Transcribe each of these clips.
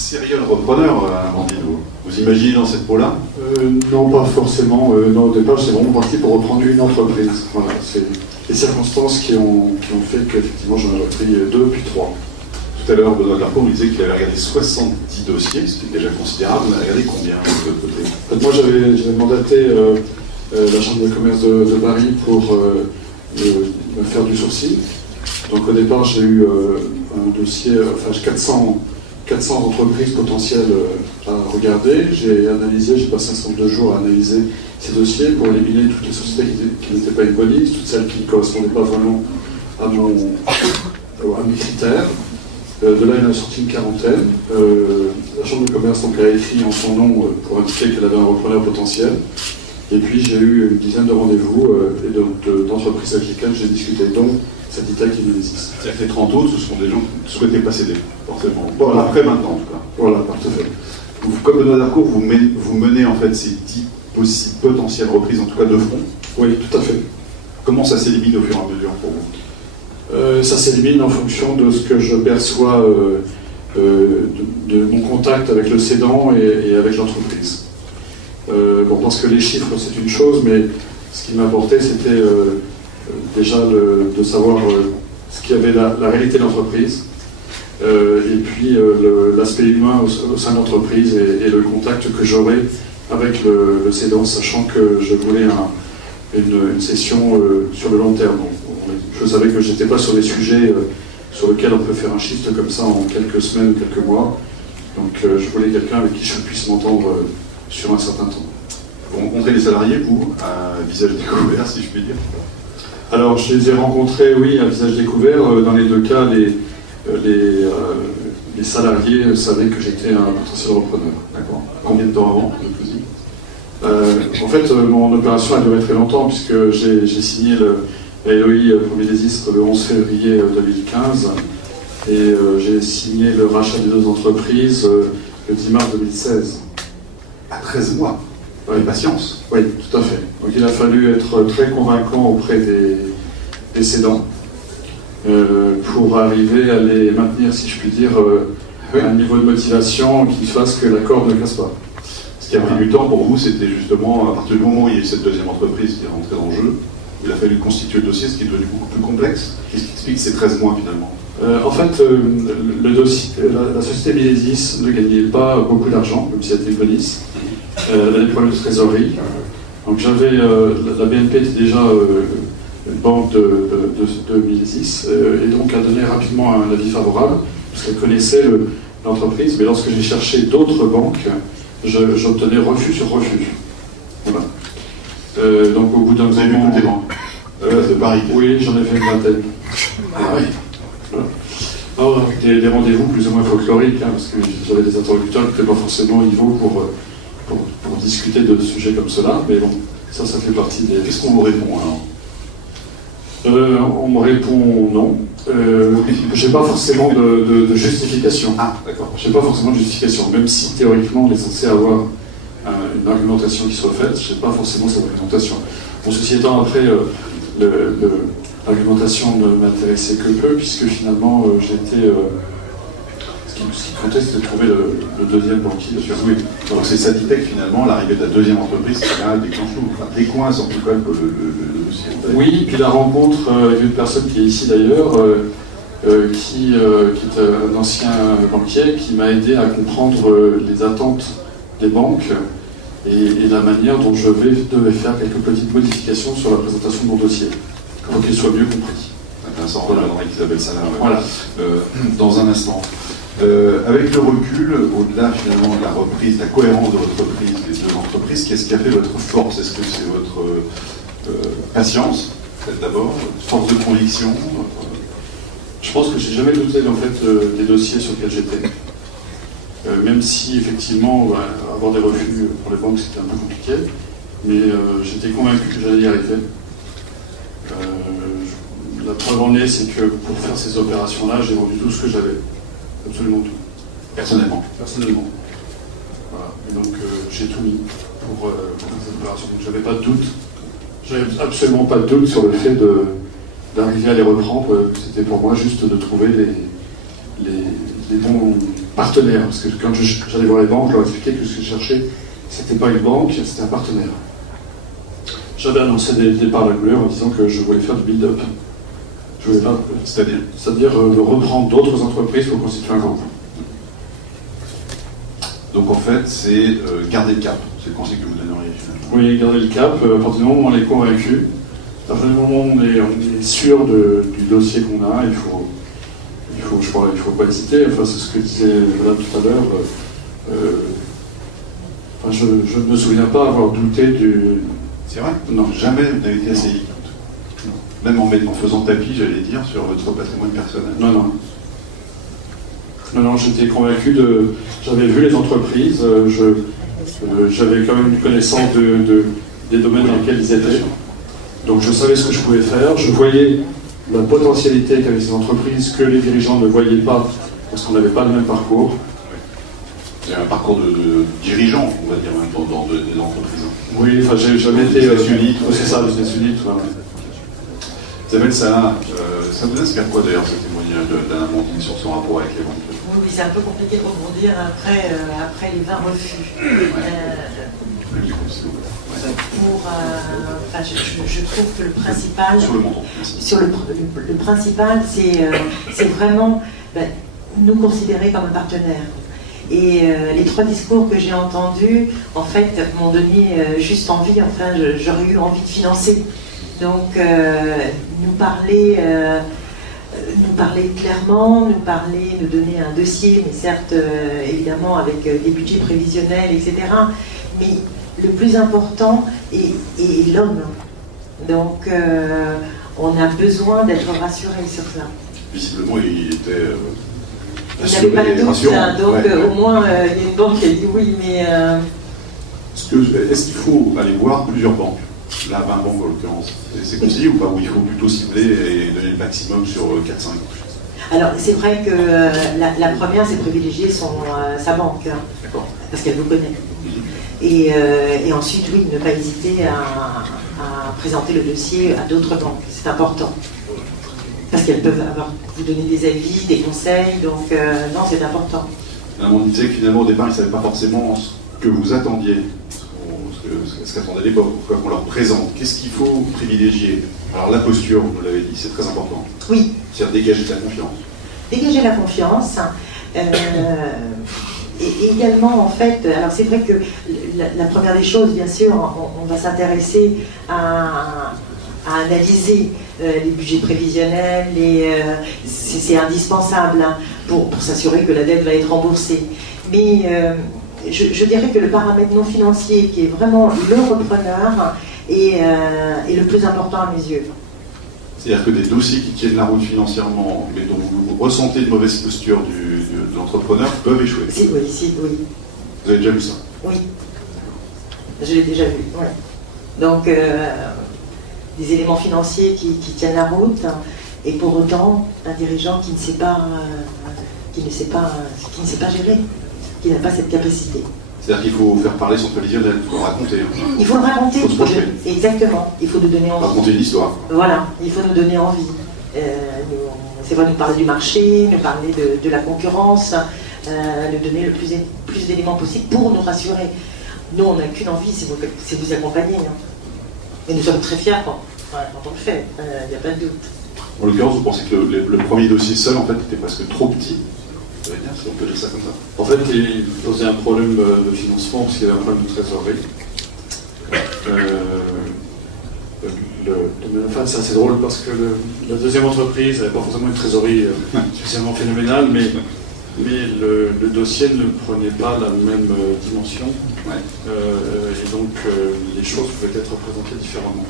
serial repreneur, Amandine. Vous imaginez dans cette peau-là? Non, pas forcément. Non, au départ, c'est vraiment parti pour reprendre une entreprise. Voilà, c'est les circonstances qui ont fait qu'effectivement, j'en ai repris 2 puis 3. Tout à l'heure, Benoît Darcourt nous disait qu'il avait regardé 70 dossiers, ce qui est déjà considérable. Vous en avez regardé combien de votre côté? En fait, moi, j'avais mandaté la Chambre de commerce de Paris pour me faire du sourcil. Donc au départ, j'ai eu un dossier, 400 entreprises potentielles à regarder. J'ai passé un certain nombre de jours à analyser ces dossiers pour éliminer toutes les sociétés qui n'étaient pas une police, toutes celles qui ne correspondaient pas vraiment à mes critères. De là, il en a sorti une quarantaine. La Chambre de commerce donc, a écrit en son nom pour indiquer qu'elle avait un repreneur potentiel. Et puis j'ai eu une dizaine de rendez-vous et d'entreprises avec lesquelles j'ai discuté, dont Saditech et Milesis. C'est-à-dire que les 30 autres, ce sont des gens qui souhaitaient pas céder, forcément. Bon, voilà. Après, maintenant, en tout cas. Voilà, parfait. Comme Benoît Darcourt, vous menez en fait ces 10 potentielles reprises, en tout cas de front. Oui, tout à fait. Comment ça s'élimine au fur et à mesure pour vous? Ça s'élimine en fonction de ce que je perçois de mon contact avec le cédant et avec l'entreprise. Parce que les chiffres, c'est une chose, mais ce qui m'importait, c'était déjà de savoir ce qu'il y avait la réalité de l'entreprise, et puis l'aspect humain au sein de l'entreprise et le contact que j'aurais avec le cédant, sachant que je voulais une session sur le long terme. Donc, je savais que je n'étais pas sur des sujets sur lesquels on peut faire un shift comme ça en quelques semaines ou quelques mois. Donc je voulais quelqu'un avec qui je puisse m'entendre sur un certain temps. Vous rencontrez les salariés, vous, à visage découvert, si je puis dire? Alors, je les ai rencontrés, oui, à visage découvert. Dans les deux cas, les salariés savaient que j'étais un potentiel repreneur. D'accord. Combien de temps avant, en fait, mon opération a duré très longtemps, puisque j'ai signé la LOI pour Milesis le 11 février 2015, et j'ai signé le rachat des 2 entreprises le 10 mars 2016. À 13 mois. Oui, patience. Oui, tout à fait. Donc il a fallu être très convaincant auprès des cédants pour arriver à les maintenir, si je puis dire, à un niveau de motivation qui fasse que l'accord ne casse pas. Ce qui a pris du temps pour vous, c'était justement à partir du moment où il y a eu cette deuxième entreprise qui est rentrée en jeu, il a fallu constituer le dossier, ce qui est devenu beaucoup plus complexe. Qu'est-ce qui explique ces 13 mois finalement? En fait, le dossier, la société Milesis ne gagnait pas beaucoup d'argent, même si elle était police. Elle avait des problèmes de trésorerie. Donc j'avais, la BNP était déjà une banque de Milesis, et donc a donné rapidement un avis favorable, parce qu'elle connaissait l'entreprise, mais lorsque j'ai cherché d'autres banques, j'obtenais refus sur refus. Voilà. Donc au bout d'un moment... Vous avez vu toutes les banques de Paris? Oui, j'en ai fait une vingtaine. Ah oui. Voilà. Alors, des rendez-vous plus ou moins folkloriques, parce que j'avais des interlocuteurs qui n'étaient pas forcément au niveau pour discuter de sujets comme cela, mais bon, ça fait partie des... Qu'est-ce qu'on vous répond alors? On me répond non. J'ai pas forcément de justification. Ah, d'accord. J'ai pas forcément de justification, même si théoriquement on est censé avoir une argumentation qui soit faite, j'ai pas forcément cette argumentation. Bon, ceci étant, après, l'argumentation ne m'intéressait que peu, puisque finalement j'étais... Ce qui comptait, c'était de trouver le deuxième banquier. Oui. Donc c'est Saditech finalement, l'arrivée de la deuxième entreprise qui a déclenché, enfin décoince en tout cas le dossier. Oui, puis la rencontre avec une personne qui est ici d'ailleurs, qui est un ancien banquier, qui m'a aidé à comprendre les attentes des banques et la manière dont je devais faire quelques petites modifications sur la présentation de mon dossier, pour qu'il soit mieux compris. Intéressant, voilà, avec Isabelle Salin. Voilà. Dans un instant. Avec le recul, au-delà finalement de la reprise, de la cohérence de votre reprise des 2 entreprises, qu'est-ce qui a fait votre force? Est-ce que c'est votre patience, peut-être d'abord, force de conviction? Je pense que j'ai jamais douté en fait des dossiers sur lesquels j'étais. Même si effectivement avoir des refus pour les banques c'était un peu compliqué, mais j'étais convaincu que j'allais y arriver. La preuve en est, c'est que pour faire ces opérations-là, j'ai vendu tout ce que j'avais. Absolument tout. Personnellement. Personnellement. Voilà. Et donc j'ai tout mis pour faire cette opération. Donc j'avais pas de doute. J'avais absolument pas de doute sur le fait d'arriver à les reprendre. C'était pour moi juste de trouver les bons partenaire. Parce que quand j'allais voir les banques, je leur expliquais que ce que je cherchais, c'était pas une banque, c'était un partenaire. J'avais annoncé des départs à la couleur en disant que je voulais faire du build-up. Je voulais pas, c'est-à-dire reprendre d'autres entreprises pour constituer un groupe. Donc en fait, c'est garder le cap, c'est le conseil que vous donneriez finalement. Oui, garder le cap, à partir du moment où on est convaincu, à partir du moment où on est sûr du dossier qu'on a, il faut pas hésiter. Enfin, c'est ce que disait Madame tout à l'heure. Je ne me souviens pas avoir douté du... C'est vrai? Non. Jamais vous n'avez été assez même en faisant tapis, j'allais dire, sur votre patrimoine personnel. Non, j'étais convaincu j'avais vu les entreprises, j'avais quand même une connaissance des domaines dans lesquels ils étaient. Donc je savais ce que je pouvais faire, je voyais la potentialité qu'avaient ces entreprises que les dirigeants ne voyaient pas parce qu'on n'avait pas le même parcours. C'est un parcours de dirigeant, on va dire, même dans des entreprises. Oui, enfin j'ai jamais été... C'est ça, business unit, voilà. Isabelle Salin, ça vous inspire quoi d'ailleurs ce témoignage d'Amandine sur son rapport avec les banques? Oui, c'est un peu compliqué de rebondir après les 20 refus. Je trouve que le principal... Sur le montant, sur le principal, c'est vraiment nous considérer comme un partenaire. Et les 3 discours que j'ai entendus, en fait, m'ont donné juste envie, enfin, j'aurais eu envie de financer. Donc, nous parler clairement, nous donner un dossier, mais certes, évidemment, avec des budgets prévisionnels, etc. Mais le plus important est l'homme. Donc, on a besoin d'être rassuré sur ça. Visiblement, il était il n'avait pas de doute, hein, donc au moins, il y a une banque qui a dit oui, mais... Est-ce qu'il faut aller voir plusieurs banques? Là, 20 banques en l'occurrence. C'est conseillé ou pas? Ou il faut plutôt cibler et donner le maximum sur 4-5? Alors, c'est vrai que la première, c'est privilégier sa banque, hein, parce qu'elle vous connaît. Et ensuite, oui, ne pas hésiter à présenter le dossier à d'autres banques. C'est important. Parce qu'elles peuvent vous donner des avis, des conseils, donc non, c'est important. On disait que finalement, au départ, ils ne savaient pas forcément ce que vous attendiez. Ce qu'attendaient les banques, pourquoi on leur présente. Qu'est-ce qu'il faut privilégier? Alors la posture, vous l'avez dit, c'est très important. Oui. C'est-à-dire dégager de la confiance. Dégager la confiance. Et également, en fait, alors c'est vrai que la première des choses, bien sûr, on va s'intéresser à analyser les budgets prévisionnels, c'est indispensable hein, pour s'assurer que la dette va être remboursée. Mais je dirais que le paramètre non financier, qui est vraiment le repreneur, est le plus important à mes yeux. C'est-à-dire que des dossiers qui tiennent la route financièrement, mais dont vous ressentez une mauvaise posture de l'entrepreneur, peuvent échouer. Oui. Vous avez déjà vu ça? Oui, je l'ai déjà vu. Ouais. Donc, des éléments financiers qui tiennent la route, et pour autant, un dirigeant qui ne sait pas gérer, qui n'a pas cette capacité. C'est-à-dire qu'il faut faire parler son prévisionnel, il faut le raconter. Il faut le raconter. Il faut se projeter. Exactement. Il faut nous donner envie. Raconter l'histoire. Voilà, il faut nous donner envie. C'est vrai, nous parler du marché, nous parler de la concurrence, nous donner le plus d'éléments possible pour nous rassurer. Nous, on n'a qu'une envie, c'est vous accompagner. Hein. Et nous sommes très fiers quand on le fait, il n'y a pas de doute. En l'occurrence, vous pensez que le premier dossier seul, en fait, était presque trop petit? Vous allez dire, si on peut dire ça comme ça. En fait, il posait un problème de financement parce qu'il y avait un problème de trésorerie. Enfin, c'est assez drôle parce que la deuxième entreprise n'avait pas forcément une trésorerie suffisamment phénoménale, mais le dossier ne prenait pas la même dimension. Et donc, les choses pouvaient être présentées différemment.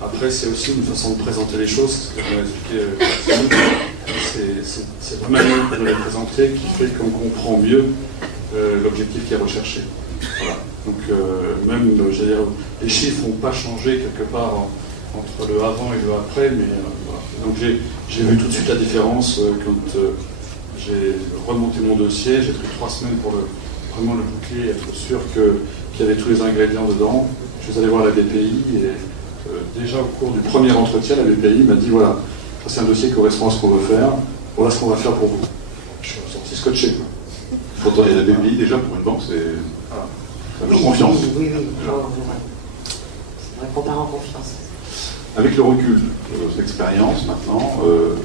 Après, c'est aussi une façon de présenter les choses, ce que je vais expliquer. C'est la manière de les présenter qui fait qu'on comprend mieux l'objectif qui est recherché. Voilà. Donc, même, j'allais dire, les chiffres n'ont pas changé quelque part entre le avant et le après, mais voilà. Donc, j'ai vu tout de suite la différence quand j'ai remonté mon dossier. J'ai pris 3 semaines pour vraiment le boucler, être sûr qu'il y avait tous les ingrédients dedans. Je suis allé voir la BPI et déjà au cours du premier entretien, la BPI m'a dit voilà, ça c'est un dossier qui correspond à ce qu'on veut faire, voilà ce qu'on va faire pour vous. Je suis sorti scotché. Pourtant, il y a la BPI déjà pour une banque, ça met en confiance. Oui. C'est vrai qu'on part en confiance. Avec le recul de votre expérience maintenant,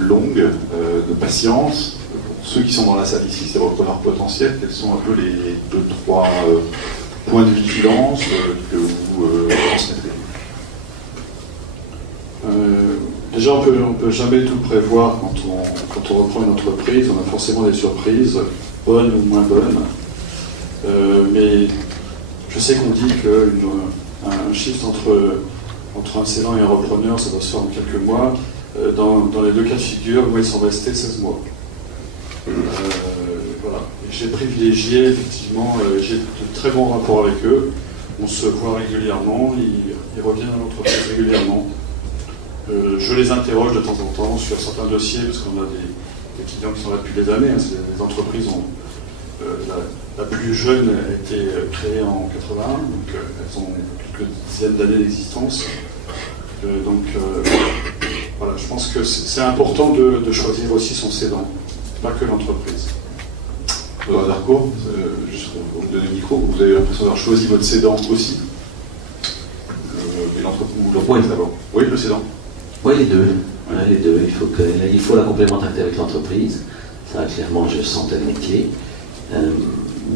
longue, de patience, pour ceux qui sont dans la salle ici, ces repreneurs potentiels, quels sont un peu les 2-3 points de vigilance que vous transmettrez? Déjà, on peut jamais tout prévoir quand on reprend une entreprise. On a forcément des surprises, bonnes ou moins bonnes. Mais je sais qu'on dit qu'un shift entre un cédant et un repreneur, ça doit se faire en quelques mois. Dans les deux cas de figure, moi, ils sont restés 16 mois. Voilà. J'ai privilégié, effectivement, j'ai de très bons rapports avec eux. On se voit régulièrement, ils reviennent à l'entreprise régulièrement. Je les interroge de temps en temps sur certains dossiers, parce qu'on a des clients qui sont là depuis des années. Hein. Les entreprises la plus jeune a été créée en 81, donc elles ont quelques dizaines d'années d'existence. Voilà, je pense que c'est important de choisir aussi son cédant, pas que l'entreprise. Darko, juste pour vous donner le micro, vous avez l'impression d'avoir choisi votre cédant aussi, mais l'entreprise d'abord. Oui, le cédant. Oui, les deux. Ouais, les deux. Il faut la complémentarité avec l'entreprise. Ça, clairement, je sentais le métier.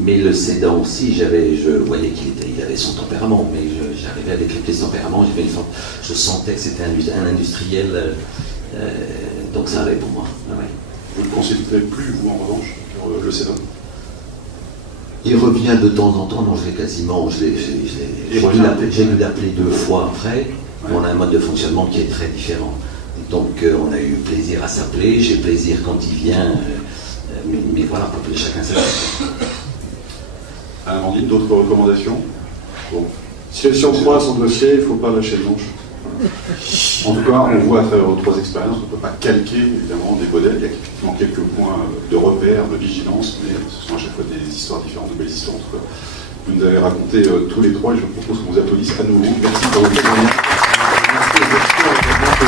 Mais le cédant aussi, je voyais qu'il avait son tempérament, mais j'arrivais avec les tempéraments, je sentais que c'était un industriel, donc ça allait pour moi. Ouais. Vous ne le considérez plus, vous, en revanche, sur le cédant? Il revient de temps en temps, non, j'ai dû l'appeler 2 fois après. Ouais. On a un mode de fonctionnement qui est très différent. Donc on a eu plaisir à s'appeler, j'ai plaisir quand il vient, mais voilà, chacun sa vie. Amandine, d'autres recommandations? Bon. Si on croit à son dossier, il ne faut pas lâcher le manche. En tout cas, on voit à travers vos 3 expériences, on ne peut pas calquer évidemment des modèles, il y a effectivement quelques points de repère, de vigilance, mais ce sont à chaque fois des histoires différentes, de belles histoires en tout cas. Vous nous avez raconté tous les 3 et je vous propose qu'on vous applaudisse à nouveau. Merci pour votre témoignage. Merci à vous pour